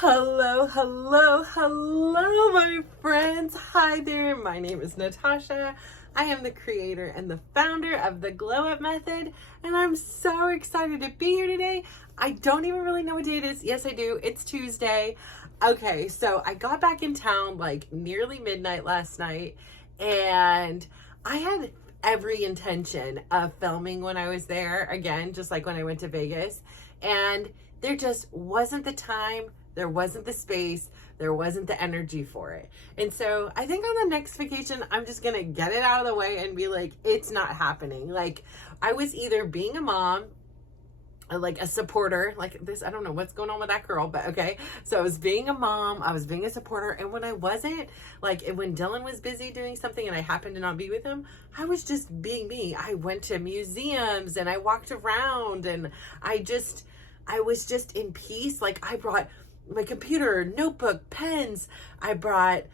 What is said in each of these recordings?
Hello, hello, hello, my friends. Hi there. My name is Natasha. I am the creator and the founder of the Glow Up Method, and I'm so excited to be here today. I don't even really know what day it is. Yes, I do. It's Tuesday. Okay, so I got back in town like nearly midnight last night, and I had every intention of filming when I was there again, just like when I went to Vegas, and there just wasn't the time. There wasn't the space, there wasn't the energy for it. And so I think on the next vacation, I'm just gonna get it out of the way and be like, it's not happening. Like, I was either being a mom, like a supporter, like this, I don't know what's going on with that girl, but okay. So I was being a mom, I was being a supporter, and when I wasn't, like when Dylan was busy doing something and I happened to not be with him, I was just being me. I went to museums and I walked around and I was just in peace. Like, I brought my computer, notebook, pens. I brought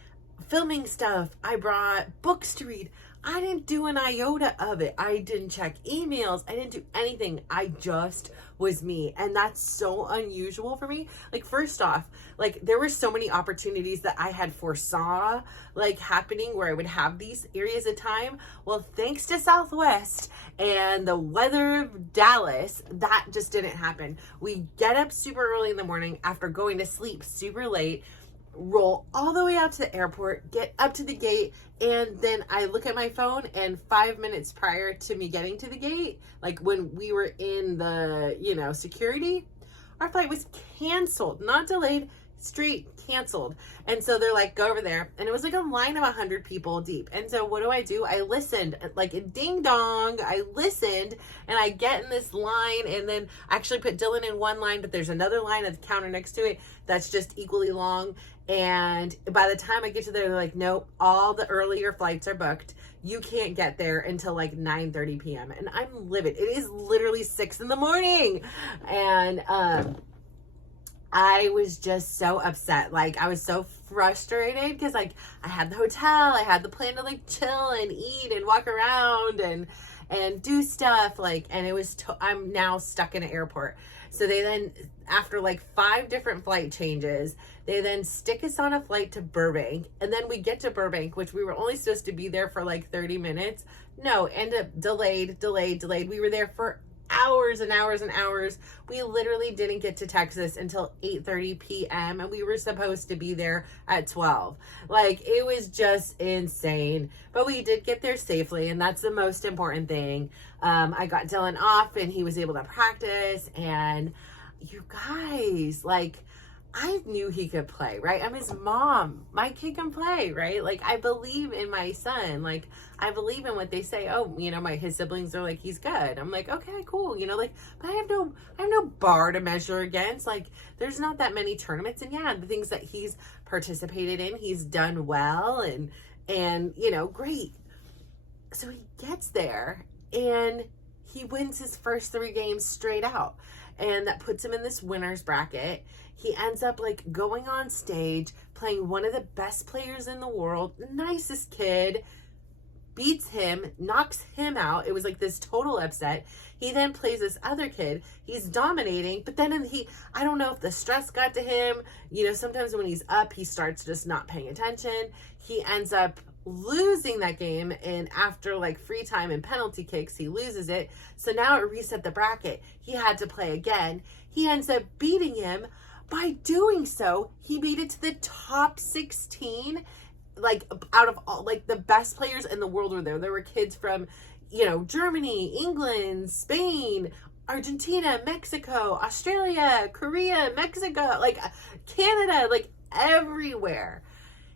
filming stuff. I brought books to read. I didn't do an iota of it. I didn't check emails. I didn't do anything. I just was me. And that's so unusual for me. Like, first off, like there were so many opportunities that I had foresaw like happening where I would have these areas of time. Well, thanks to Southwest and the weather of Dallas, that just didn't happen. We get up super early in the morning after going to sleep super late, roll all the way out to the airport, get up to the gate, and then I look at my phone, and 5 minutes prior to me getting to the gate, like when we were in the, security, our flight was canceled, not delayed, straight canceled. And so they're like, go over there. And it was like a line of 100 people deep. And so what do? I listened, like a ding dong. I listened and I get in this line, and then I actually put Dylan in one line, but there's another line at the counter next to it that's just equally long. And by the time I get to there, they're like, nope, all the earlier flights are booked. You can't get there until like 9:30 p.m. And I'm livid. It is literally 6 a.m. And I was just so upset. Like, I was so frustrated because like I had the hotel, I had the plan to like chill and eat and walk around and do stuff, like, and it was I'm now stuck in an airport. So they then, after like 5 different flight changes, they then stick us on a flight to Burbank, and then we get to Burbank, which we were only supposed to be there for like 30 minutes. No, end up delayed. We were there for hours and hours and hours. We literally didn't get to Texas until 8:30 p.m. and we were supposed to be there at 12. Like, it was just insane. But we did get there safely, and that's the most important thing. I got Dylan off and he was able to practice, and you guys, like, I knew he could play, right? I'm his mom. My kid can play, right? Like, I believe in my son. Like, I believe in what they say. Oh, his siblings are like, he's good. I'm like, okay, cool. Like, but I have no bar to measure against. Like, there's not that many tournaments, and yeah, the things that he's participated in, he's done well, and great. So he gets there and he wins his first 3 games straight out. And that puts him in this winner's bracket. He ends up like going on stage, playing one of the best players in the world, nicest kid, beats him, knocks him out. It was like this total upset. He then plays this other kid. He's dominating, but then I don't know if the stress got to him. Sometimes when he's up, he starts just not paying attention. He ends up losing that game, and after like free time and penalty kicks, he loses it. So now it reset the bracket. He had to play again. He ends up beating him. By doing so, he made it to the top 16. Like, out of all, like, the best players in the world were there. There were kids from, Germany, England, Spain, Argentina, Mexico, Australia, Korea, Mexico, like Canada, like everywhere.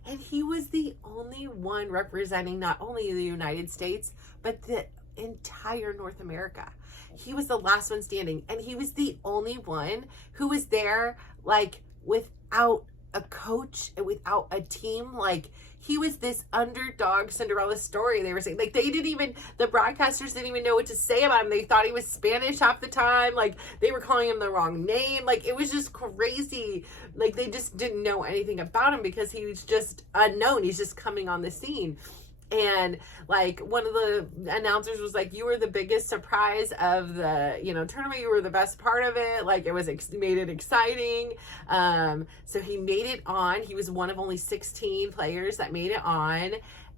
And he was the only one representing not only the United States, but the entire North America. He was the last one standing, and he was the only one who was there, like, without a coach and without a team. Like, he was this underdog Cinderella story. They were saying, like, the broadcasters didn't even know what to say about him. They thought he was Spanish half the time. Like, they were calling him the wrong name. Like, it was just crazy. Like, they just didn't know anything about him because he was just unknown. He's just coming on the scene. And like one of the announcers was like, you were the biggest surprise of the, tournament. You were the best part of it. Like it was, made it exciting. So he made it on. He was one of only 16 players that made it on.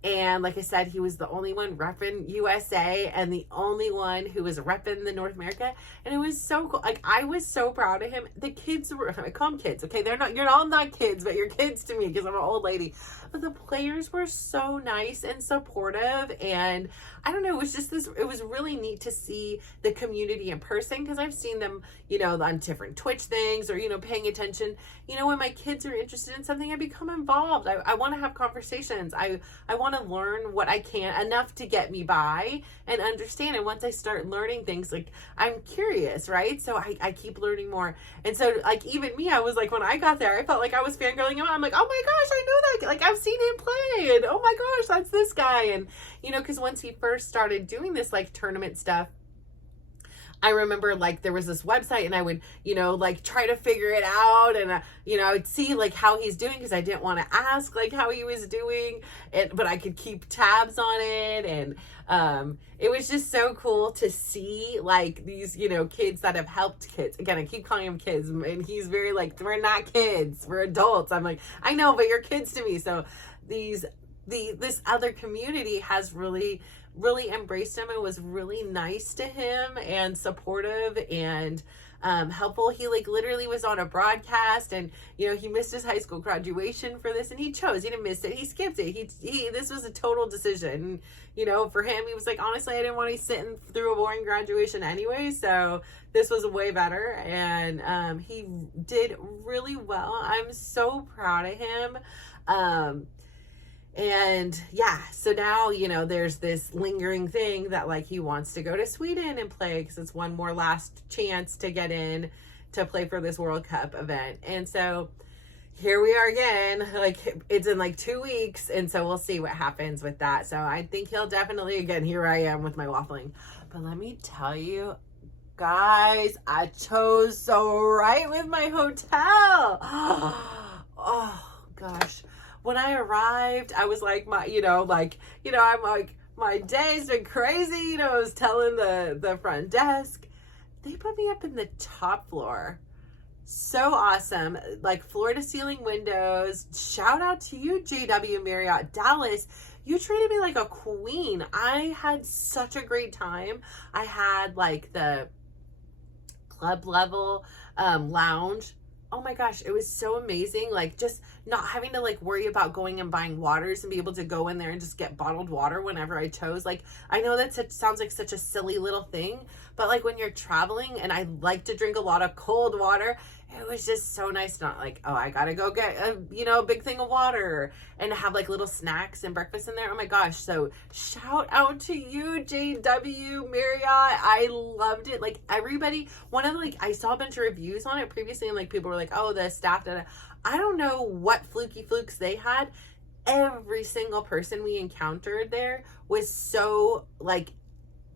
And like I said, he was the only one repping USA and the only one who was repping the North America. And it was so cool. Like, I was so proud of him. The kids were, I call them kids, okay? You're all not kids, but you're kids to me because I'm an old lady. But the players were so nice and supportive. And I don't know, it was just it was really neat to see the community in person, because I've seen them, on different Twitch things or, paying attention. When my kids are interested in something, I become involved. I want to have conversations. I want to learn what I can, enough to get me by and understand. And once I start learning things, like, I'm curious, right? So I keep learning more. And so, like, even me, I was like, when I got there, I felt like I was fangirling him. I'm like, oh my gosh, I know that. Like, I've seen him play. And oh my gosh, that's this guy. And, because once he first started doing this, like, tournament stuff, I remember, like, there was this website and I would, like, try to figure it out. And, I would see, like, how he's doing, because I didn't want to ask, like, how he was doing. But I could keep tabs on it. And it was just so cool to see, like, these, kids that have helped kids. Again, I keep calling him kids. And he's very, like, we're not kids. We're adults. I'm like, I know, but you're kids to me. So this other community has really embraced him and was really nice to him and supportive and helpful. He, like, literally was on a broadcast, and he missed his high school graduation for this, and he didn't miss it, he skipped it. He this was a total decision. For him, he was like, honestly, I didn't want to be sitting through a boring graduation anyway, so this was way better. And he did really well. I'm so proud of him. And yeah, so now, there's this lingering thing that, like, he wants to go to Sweden and play, because it's one more last chance to get in to play for this World Cup event. And so here we are again, like, it's in like 2 weeks. And so we'll see what happens with that. So I think he'll definitely, again, here I am with my waffling. But let me tell you, guys, I chose so right with my hotel. Oh gosh. When I arrived, I was like, I'm like, my day's been crazy. I was telling the front desk, they put me up in the top floor. So awesome. Like, floor to ceiling windows. Shout out to you, JW Marriott Dallas. You treated me like a queen. I had such a great time. I had, like, the club level lounge. Oh my gosh, it was so amazing. Like, just not having to, like, worry about going and buying waters and be able to go in there and just get bottled water whenever I chose. Like, I know that sounds like such a silly little thing, but, like, when you're traveling, and I like to drink a lot of cold water, it was just so nice. Not like, oh, I gotta go get a big thing of water, and have, like, little snacks and breakfast in there. Oh my gosh. So shout out to you, JW Marriott. I loved it. Like, everybody, I saw a bunch of reviews on it previously, and, like, people were like, oh, the staff did it. I don't know what fluky flukes they had. Every single person we encountered there was so, like,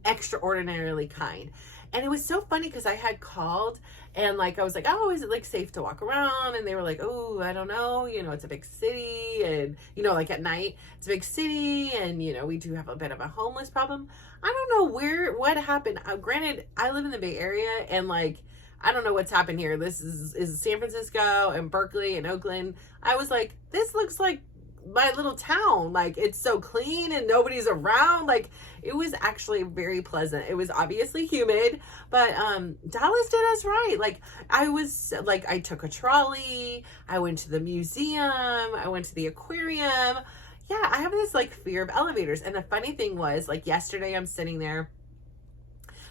extraordinarily kind. And it was so funny, because I had called, and, like, I was like, oh, is it, like, safe to walk around? And they were like, oh, I don't know. It's a big city, and, like, at night, it's a big city, and, we do have a bit of a homeless problem. I don't know what happened. Granted, I live in the Bay Area, and, like, I don't know what's happened here. This is San Francisco and Berkeley and Oakland. I was like, this looks like my little town. Like, it's so clean and nobody's around. Like, it was actually very pleasant. It was obviously humid, but Dallas did us right. Like, I took a trolley, I went to the museum, I went to the aquarium. Yeah, I have this, like, fear of elevators. And the funny thing was, like, yesterday I'm sitting there,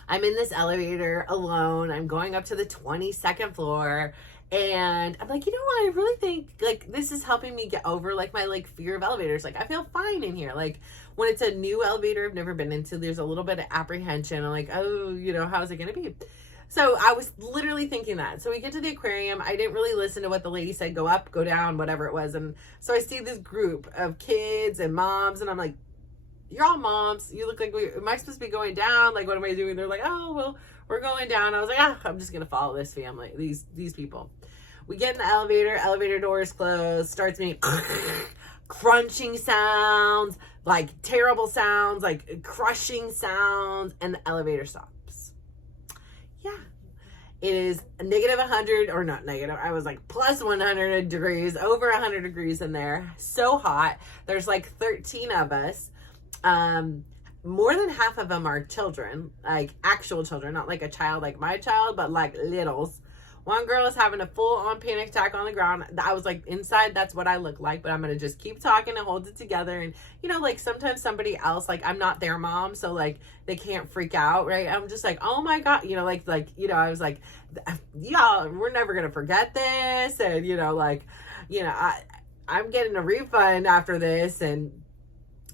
I'm in this elevator alone, I'm going up to the 22nd floor, and I'm like, I really think, like, this is helping me get over, like, my, like, fear of elevators. Like, I feel fine in here. Like, when it's a new elevator I've never been into, there's a little bit of apprehension. I'm like, oh, how's it going to be? So I was literally thinking that. So we get to the aquarium. I didn't really listen to what the lady said, go up, go down, whatever it was. And so I see this group of kids and moms, and I'm like, you're all moms. You look like am I supposed to be going down? Like, what am I doing? They're like, oh, well, we're going down. I was like, I'm just going to follow this family, these people. We get in the elevator doors closed, starts me crunching sounds, like terrible sounds, like crushing sounds, and the elevator stops. Yeah. It is negative 100, or not negative, I was like plus 100 degrees, over 100 degrees in there. So hot. There's like 13 of us. More than half of them are children, like actual children, not like a child like my child, but like littles. One girl is having a full-on panic attack on the ground. I was like, inside, that's what I look like, but I'm going to just keep talking and hold it together. And, you know, like sometimes somebody else, like I'm not their mom, so like they can't freak out, right? I'm just like, oh my God, you know, you know, I was like, y'all, we're never going to forget this. And, you know, like, you know, I'm getting a refund after this, and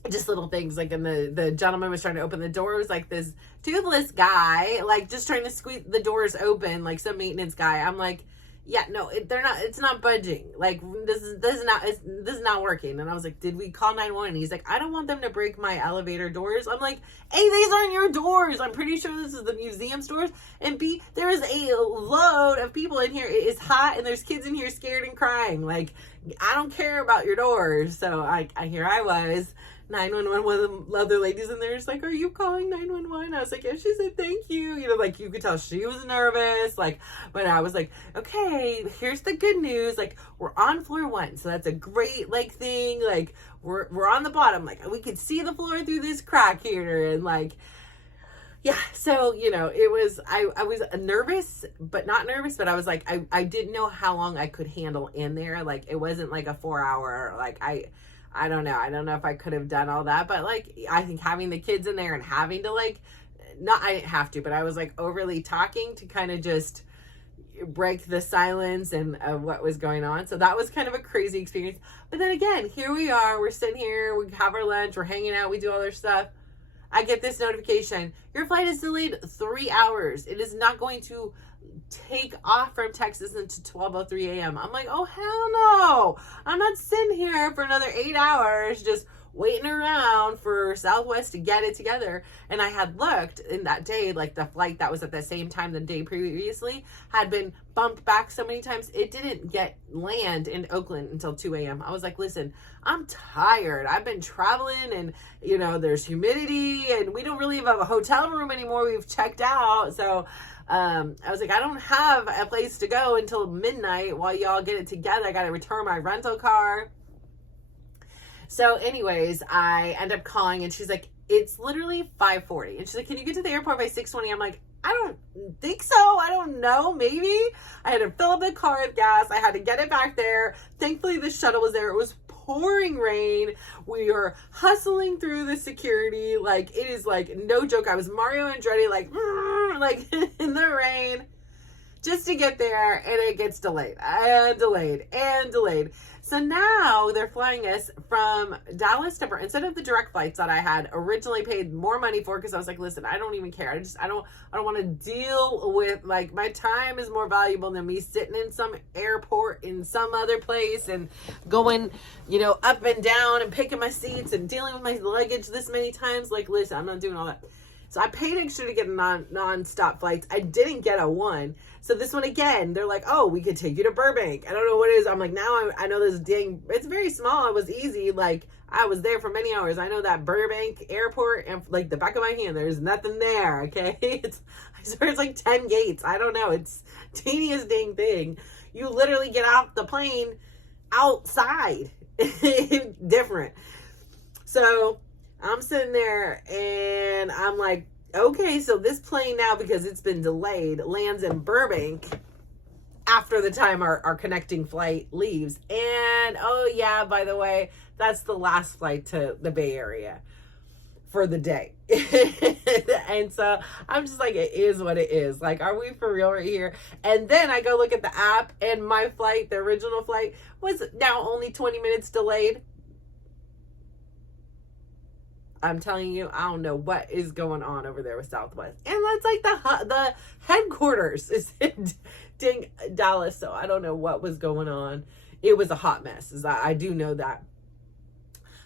just little things like, and the gentleman was trying to open the door. It was like this toothless guy, like just trying to squeeze the doors open, like some maintenance guy. I'm like, yeah, no, it's not budging. Like this is not working. And I was like, did we call 911? He's like, I don't want them to break my elevator doors. I'm like, A, these aren't your doors. I'm pretty sure this is the museum's doors. And B, there is a load of people in here. It is hot and there's kids in here scared and crying. Like, I don't care about your doors. So here I was, 911, one of the other ladies in there is like, are you calling 911? I was like, yeah. She said, thank you. You know, like you could tell she was nervous. Like, but I was like, okay, here's the good news. Like, we're on floor 1. So that's a great like thing. Like we're on the bottom. Like we could see the floor through this crack here. And like, yeah. So, you know, it was, I was nervous, but not nervous, but I was like, I didn't know how long I could handle in there. Like, it wasn't like a 4-hour, like I don't know. I don't know if I could have done all that, but like, I think having the kids in there and having to like, I didn't have to, but I was like overly talking to kind of just break the silence and what was going on. So that was kind of a crazy experience. But then again, here we are, we're sitting here, we have our lunch, we're hanging out, we do all our stuff. I get this notification. Your flight is delayed 3 hours. It is not going to take off from Texas until 12:03 a.m. I'm like, oh, hell no. I'm not sitting here for another 8 hours just waiting around for Southwest to get it together. And I had looked in that day, like the flight that was at the same time the day previously had been bumped back so many times. It didn't land in Oakland until 2 a.m. I was like, listen, I'm tired. I've been traveling and, you know, there's humidity and we don't really have a hotel room anymore. We've checked out. So I was like, I don't have a place to go until midnight while y'all get it together. I got to return my rental car. So anyways, I end up calling and she's like, it's literally 5:40. And she's like, can you get to the airport by 6:20? I'm like, I don't think so. I don't know. Maybe. I had to fill up the car with gas. I had to get it back there. Thankfully, the shuttle was there. It was pouring rain. We were hustling through the security. Like, it is like no joke. I was Mario Andretti, like in the rain just to get there, and it gets delayed and delayed and delayed. So now they're flying us from Dallas to instead of the direct flights that I had originally paid more money for, because I was like, listen, I don't even care. I don't want to deal with, like, my time is more valuable than me sitting in some airport in some other place and going, you know, up and down and picking my seats and dealing with my luggage this many times. Like, listen, I'm not doing all that. So I paid extra to get non-stop flights. I didn't get a one. So this one, again, they're like, oh, we could take you to Burbank. I don't know what it is. I'm like, now I know this dang, it's very small. It was easy. Like, I was there for many hours. I know that Burbank airport and like the back of my hand, there's nothing there. Okay. I swear it's like 10 gates. I don't know. It's teeniest dang thing. You literally get off the plane outside. Different. So I'm sitting there and I'm like, okay, so this plane now, because it's been delayed, lands in Burbank after the time our connecting flight leaves. And, oh yeah, by the way, that's the last flight to the Bay Area for the day. And so I'm just like, it is what it is. Like, are we for real right here? And then I go look at the app and my flight, the original flight, was now only 20 minutes delayed. I'm telling you, I don't know what is going on over there with Southwest. And that's like the headquarters is in Dallas. So I don't know what was going on. It was a hot mess. I do know that.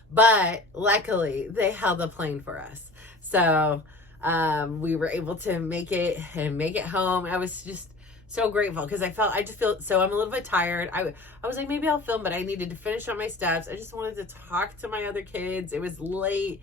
But luckily, they held the plane for us. So we were able to make it home. I was just so grateful because I just feel, so I'm a little bit tired. I was like, maybe I'll film, but I needed to finish on my steps. I just wanted to talk to my other kids. It was late.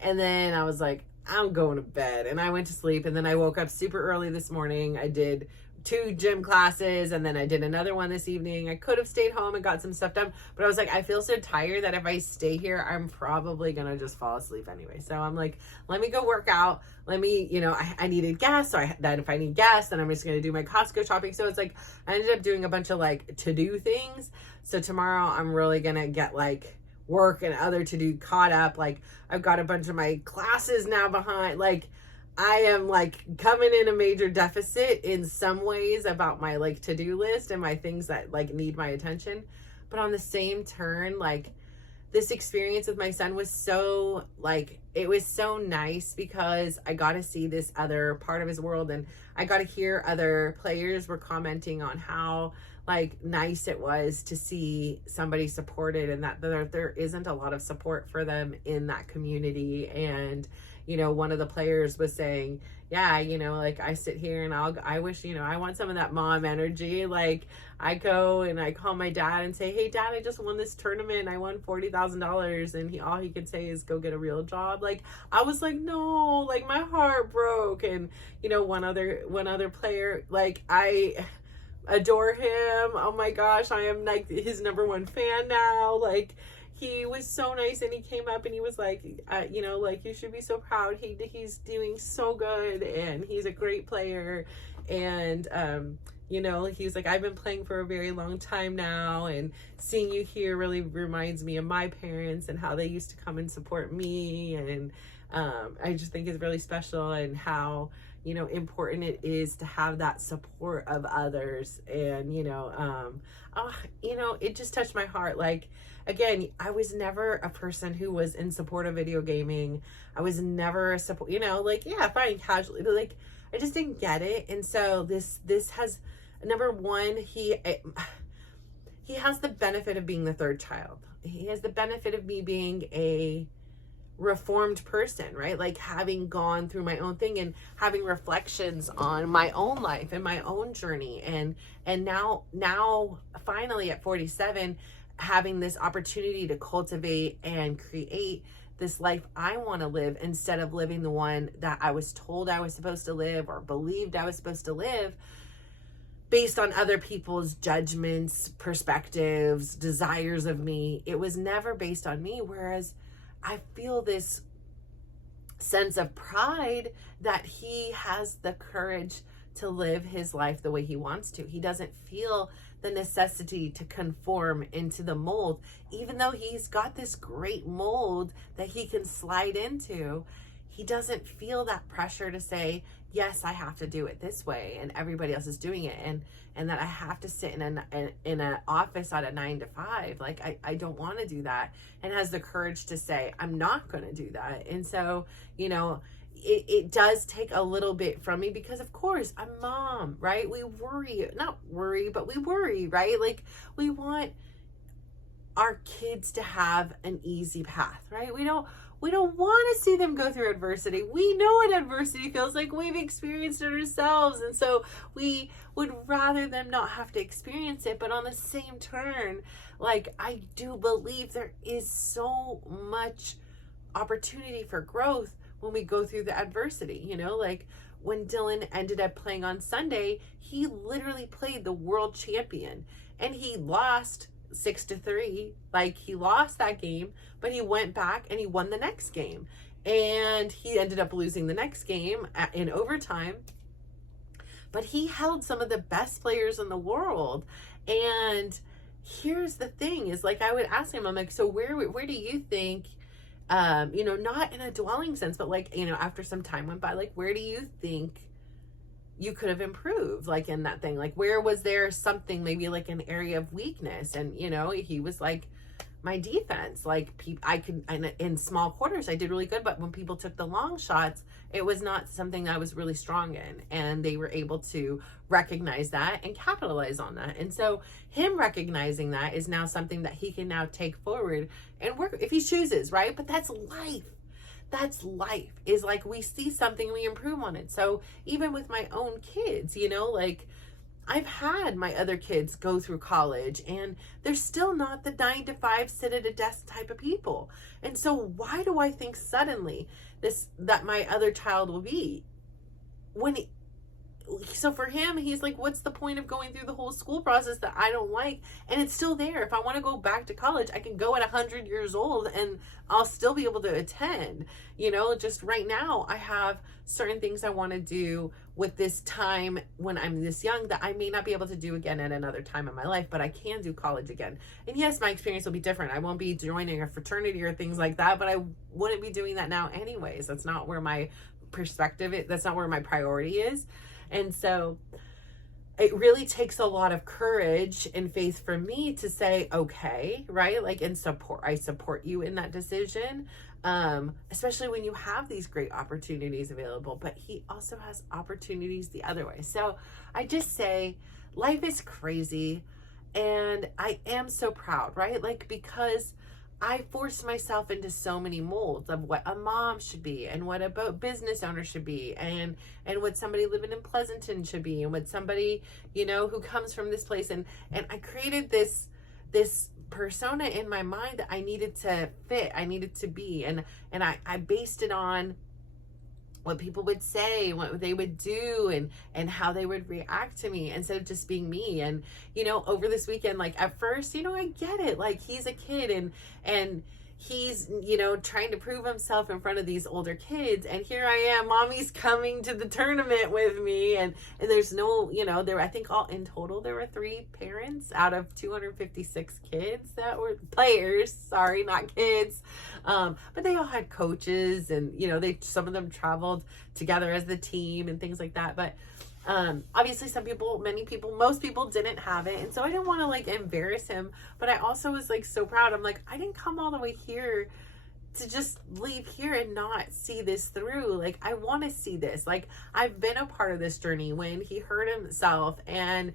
And then I was like, I'm going to bed, and I went to sleep. And then I woke up super early this morning. I did 2 gym classes, and then I did another one this evening. I could have stayed home and got some stuff done, but I was like, I feel so tired that if I stay here, I'm probably gonna just fall asleep anyway. So I'm like, let me go work out. Let me, I needed gas, so then if I need gas, then I'm just gonna do my Costco shopping. So it's like, I ended up doing a bunch of like to-do things. So tomorrow I'm really gonna get like work and other to-do caught up. Like, I've got a bunch of my classes now behind. Like, I am like coming in a major deficit in some ways about my like to-do list and my things that like need my attention. But on the same turn, like, this experience with my son was so like, it was so nice because I got to see this other part of his world, and I got to hear other players were commenting on how like nice it was to see somebody supported, and that there isn't a lot of support for them in that community. And one of the players was saying, yeah, like, I sit here and I wish, I want some of that mom energy. Like, I go and I call my dad and say, hey dad, I just won this tournament. I won $40,000. And all he could say is go get a real job. Like, I was like, no, like, my heart broke. And, one other player, like, I adore him. Oh my gosh, I am like his #1 fan now. Like, he was so nice, and he came up and he was like, like, you should be so proud. He's doing so good, and he's a great player. And, he's like, I've been playing for a very long time now, and seeing you here really reminds me of my parents and how they used to come and support me. And I just think it's really special, and how, important it is to have that support of others. And, it just touched my heart. Like, again, I was never a person who was in support of video gaming. I was never a support, like, yeah, fine, casually, but like, I just didn't get it. And so this has, #1, he has the benefit of being the 3rd child. He has the benefit of me being a reformed person, right? Like, having gone through my own thing and having reflections on my own life and my own journey. And now finally at 47, having this opportunity to cultivate and create this life I want to live, instead of living the one that I was told I was supposed to live or believed I was supposed to live based on other people's judgments, perspectives, desires of me. It was never based on me. Whereas I feel this sense of pride that he has the courage to live his life the way he wants to. He doesn't feel the necessity to conform into the mold, even though he's got this great mold that he can slide into. He doesn't feel that pressure to say, yes, I have to do it this way, and everybody else is doing it, and that I have to sit in an office at a 9 to 5. Like, I don't want to do that, and has the courage to say, I'm not going to do that. And so, it does take a little bit from me, because of course I'm mom, right? We worry, right? Like, we want our kids to have an easy path, right? We don't want to see them go through adversity. We know what adversity feels like. We've experienced it ourselves. And so we would rather them not have to experience it. But on the same turn, like, I do believe there is so much opportunity for growth when we go through the adversity. Like, when Dylan ended up playing on Sunday, he literally played the world champion, and he lost 6-3. Like, he lost that game, but he went back and he won the next game, and he ended up losing the next game in overtime, but he held some of the best players in the world. And here's the thing is, like, I would ask him, I'm like, so where do you think, not in a dwelling sense, but like, after some time went by, like, where do you think you could have improved, like, in that thing? Like, where was there something, maybe like an area of weakness? And he was like, my defense, like, I could, in small quarters I did really good, but when people took the long shots, it was not something I was really strong in. And they were able to recognize that and capitalize on that. And so him recognizing that is now something that he can now take forward and work if he chooses, right? But that's life. That's life, is like, we see something, we improve on it. So even with my own kids, like, I've had my other kids go through college, and they're still not the 9 to 5 sit at a desk type of people. And so why do I think suddenly that my other child will be? When so for him, he's like, what's the point of going through the whole school process that I don't like? And it's still there. If I want to go back to college, I can go at 100 years old and I'll still be able to attend. Just right now, I have certain things I want to do with this time when I'm this young that I may not be able to do again at another time in my life, but I can do college again. And yes, my experience will be different. I won't be joining a fraternity or things like that, but I wouldn't be doing that now anyways. That's not where my perspective is. That's not where my priority is. And so it really takes a lot of courage and faith for me to say, okay, right? Like, and I support you in that decision. Especially when you have these great opportunities available, but he also has opportunities the other way. So I just say life is crazy, and I am so proud, right? Like, because I forced myself into so many molds of what a mom should be, and what a business owner should be, and what somebody living in Pleasanton should be, and what somebody, who comes from this place. And I created this persona in my mind that I needed to fit, I needed to be. And I based it on what people would say, what they would do, and how they would react to me, instead of just being me. And, over this weekend, like, at first, I get it. Like, he's a kid, and he's, trying to prove himself in front of these older kids. And here I am, mommy's coming to the tournament with me. And there's no, I think in total, there were 3 parents out of 256 kids that were players. Sorry, not kids. But they all had coaches, and, some of them traveled together as the team and things like that. But obviously most people didn't have it. And so I didn't want to, like, embarrass him, but I also was, like, so proud. I'm like, I didn't come all the way here to just leave here and not see this through. Like, I want to see this. Like, I've been a part of this journey when he hurt himself, and,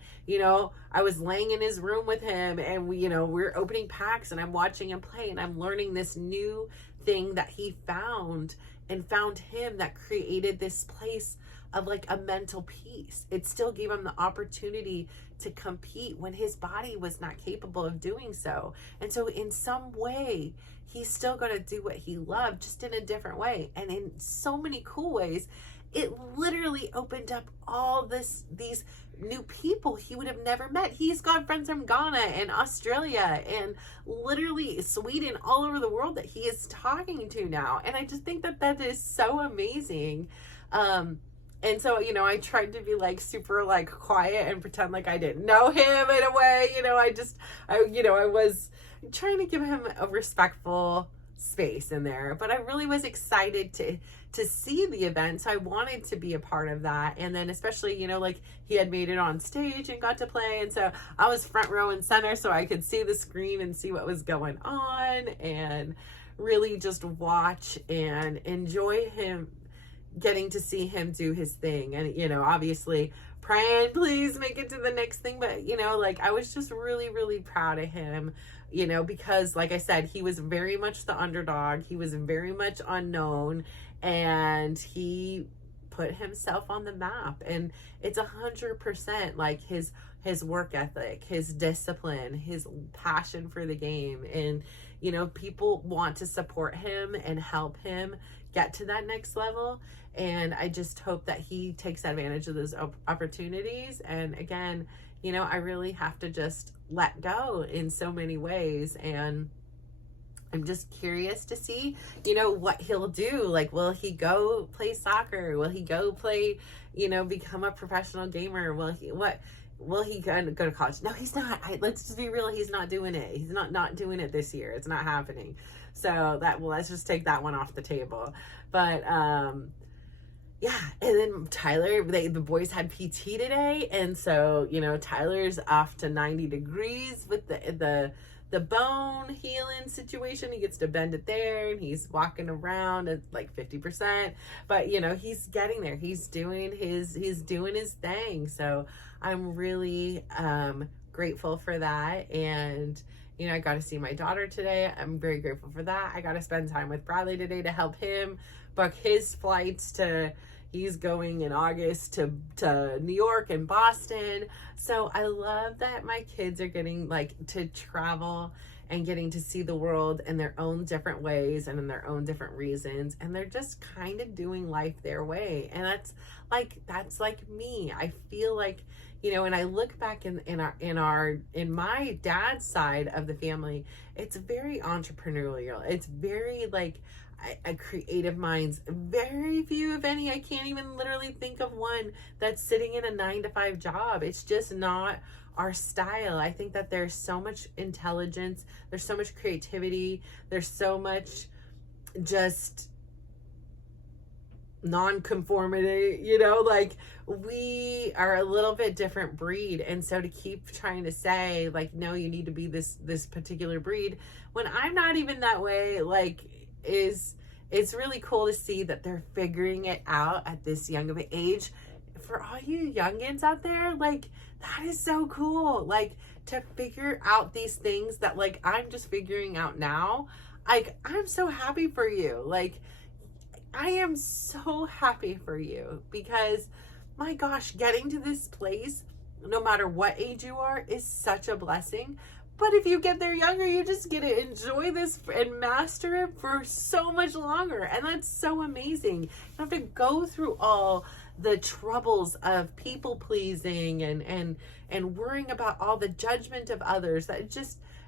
I was laying in his room with him, and we're opening packs, and I'm watching him play, and I'm learning this new thing that he found him, that created this place of, like, a mental peace. It still gave him the opportunity to compete when his body was not capable of doing so. And so in some way, he's still going to do what he loved, just in a different way. And in so many cool ways, it literally opened up all these new people he would have never met. He's got friends from Ghana and Australia and literally Sweden, all over the world, that he is talking to now. And I just think that is so amazing. And so, I tried to be, like, super, like, quiet and pretend like I didn't know him in a way. I was trying to give him a respectful space in there, but I really was excited to see the event. So I wanted to be a part of that. And then especially, like, he had made it on stage and got to play. And so I was front row and center, so I could see the screen and see what was going on, and really just watch and enjoy him, getting to see him do his thing. And, obviously praying, please make it to the next thing. But, like, I was just really, really proud of him, because, like I said, he was very much the underdog. He was very much unknown, and he put himself on the map. And it's 100% like his work ethic, his discipline, his passion for the game. And, people want to support him and help him get to that next level. And I just hope that he takes advantage of those opportunities. And again, I really have to just let go in so many ways. And I'm just curious to see, what he'll do. Like, will he go play soccer? Will he go play, become a professional gamer? Will he go to college? No, he's not. Let's just be real. He's not doing it. He's not doing it this year. It's not happening. So let's just take that one off the table. But, yeah. And then Tyler, the boys had PT today. And so, Tyler's off to 90 degrees with the bone healing situation. He gets to bend it there, and he's walking around at like 50%, but he's getting there. He's doing his thing. So I'm really grateful for that. And I got to see my daughter today. I'm very grateful for that. I got to spend time with Bradley today to help him book his flights to he's going in August to New York and Boston. So I love that my kids are getting like to travel and getting to see the world in their own different ways and in their own different reasons, and they're just kind of doing life their way. And that's like me. I feel like, you know, when I look back in my dad's side of the family, it's very entrepreneurial. It's very like a creative minds. Very few, if any, I can't even literally think of one that's sitting in a 9-to-5 job. It's just not our style. I think that there's so much intelligence, there's so much creativity, there's so much just non-conformity, you know, like we are a little bit different breed. And so to keep trying to say like, no, you need to be this particular breed when I'm not even that way, like it's really cool to see that they're figuring it out at this young of an age. For all you youngins out there, like that is so cool, like to figure out these things that like I'm just figuring out now. Like I'm so happy for you. Like I am so happy for you because my gosh, getting to this place, no matter what age you are, is such a blessing. But if you get there younger, you just get to enjoy this and master it for so much longer. And that's so amazing. You don't have to go through all the troubles of people pleasing and worrying about all the judgment of others. That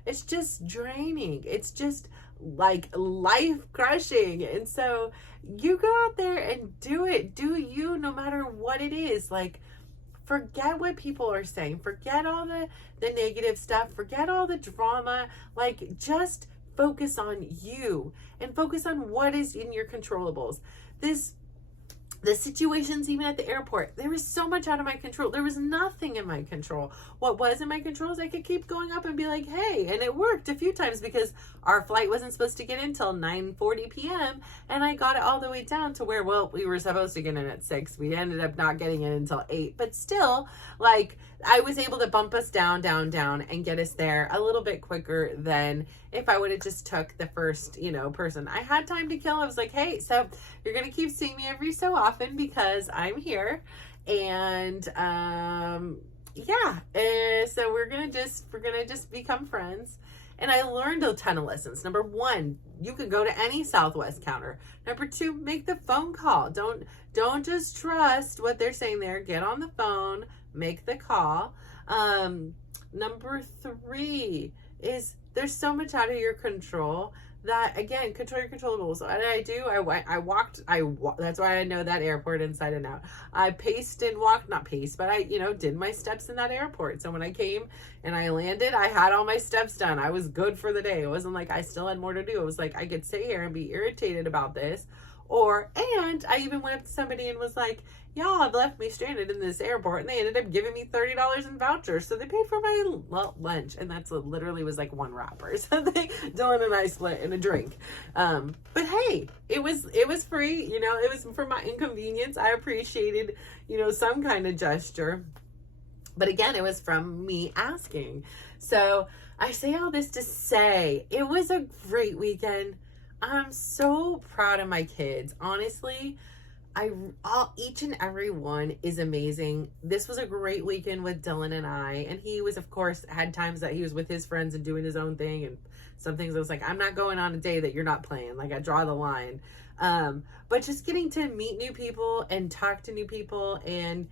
it's just draining. It's just like life crushing. And so you go out there and do it. Do you, no matter what it is. Like, forget what people are saying. Forget all the negative stuff. Forget all the drama. Like, just focus on you and focus on what is in your controllables. The situations even at the airport, there was so much out of my control. There was nothing in my control. What was in my control is I could keep going up and be like, hey, and it worked a few times because our flight wasn't supposed to get in until 9:40 p.m. And I got it all the way down to where, well, we were supposed to get in at 6. We ended up not getting in until 8. But still, like, I was able to bump us down, and get us there a little bit quicker than if I would have just took the first, person. I had time to kill. I was like, hey, so you're going to keep seeing me every so often because I'm here. And, so we're going to just become friends. And I learned a ton of lessons. Number 1, you can go to any Southwest counter. Number 2, make the phone call. Don't just trust what they're saying there. Get on the phone, make the call. Number 3 is there's so much out of your control that, again, control your controllables. What did I do? I walked. That's why I know that airport inside and out. I paced and walked, not paced, but I, did my steps in that airport. So when I came and I landed, I had all my steps done. I was good for the day. It wasn't like I still had more to do. It was like I could sit here and be irritated about this. And I even went up to somebody and was like, y'all have left me stranded in this airport, and they ended up giving me $30 in vouchers. So they paid for my lunch, and that's literally was like one wrapper. So Dylan and I split in a drink. But hey, it was free. It was for my inconvenience. I appreciated, some kind of gesture. But again, it was from me asking. So I say all this to say it was a great weekend. I'm so proud of my kids. Honestly, each and every one is amazing. This was a great weekend with Dylan and I, and he was, of course, had times that he was with his friends and doing his own thing, and some things I was like, I'm not going on a day that you're not playing. Like, I draw the line. But just getting to meet new people and talk to new people, and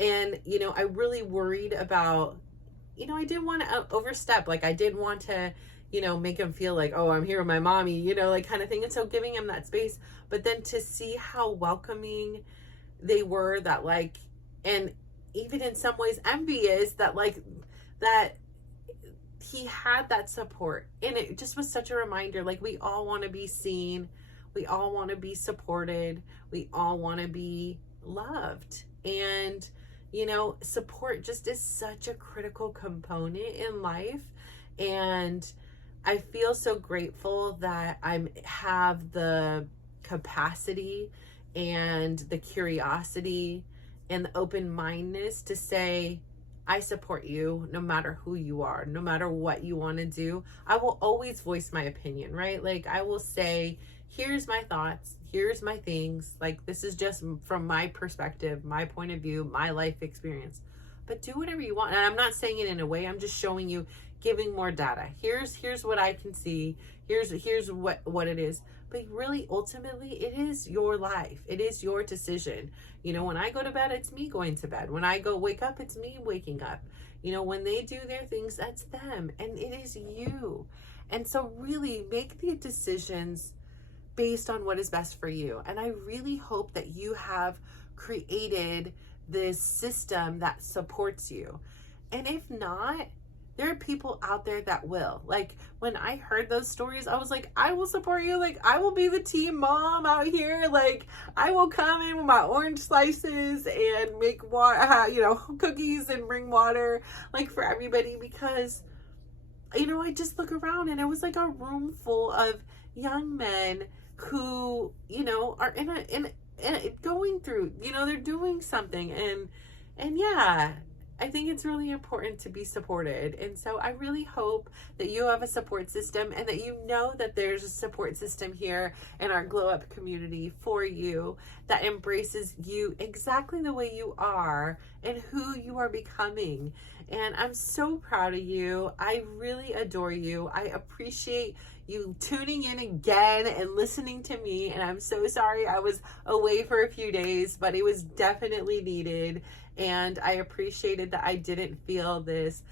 I really worried about, I didn't want to overstep. Like, I did want to make him feel like, oh, I'm here with my mommy, like kind of thing. And so giving him that space, but then to see how welcoming they were, that like, and even in some ways envious that like, that he had that support. And it just was such a reminder, like we all want to be seen. We all want to be supported. We all want to be loved. And, support just is such a critical component in life. And I feel so grateful that I have the capacity and the curiosity and the open-mindedness to say, I support you no matter who you are, no matter what you want to do. I will always voice my opinion, right? Like I will say, here's my thoughts, here's my things. Like, this is just from my perspective, my point of view, my life experience. But do whatever you want. And I'm not saying it in a way, I'm just showing you, giving more data. Here's what I can see. Here's what it is. But really, ultimately, it is your life. It is your decision. You know, when I go to bed, it's me going to bed. When I go wake up, it's me waking up. You know, when they do their things, that's them. And it is you. And so really make the decisions based on what is best for you. And I really hope that you have created this system that supports you. And if not, there are people out there that will. Like, when I heard those stories, I was like, I will support you. Like, I will be the team mom out here. Like, I will come in with my orange slices and make water, you know, cookies and bring water, like, for everybody. Because, you know, I just look around and it was like a room full of young men who, you know, are in going through, you know, they're doing something. And yeah, I think it's really important to be supported. And so I really hope that you have a support system, and that you know that there's a support system here in our Glow Up community for you that embraces you exactly the way you are and who you are becoming. And I'm so proud of you. I really adore you. I appreciate you tuning in again and listening to me. And I'm so sorry I was away for a few days, but it was definitely needed. And I appreciated that I didn't feel this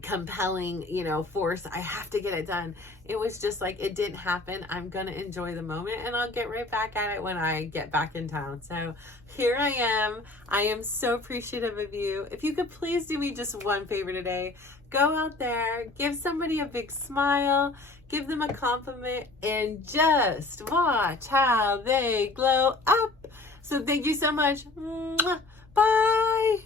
compelling, you know, force. I have to get it done. It was just like, it didn't happen. I'm going to enjoy the moment, and I'll get right back at it when I get back in town. So here I am. I am so appreciative of you. If you could please do me just one favor today, go out there, give somebody a big smile, give them a compliment, and just watch how they glow up. So thank you so much. Bye.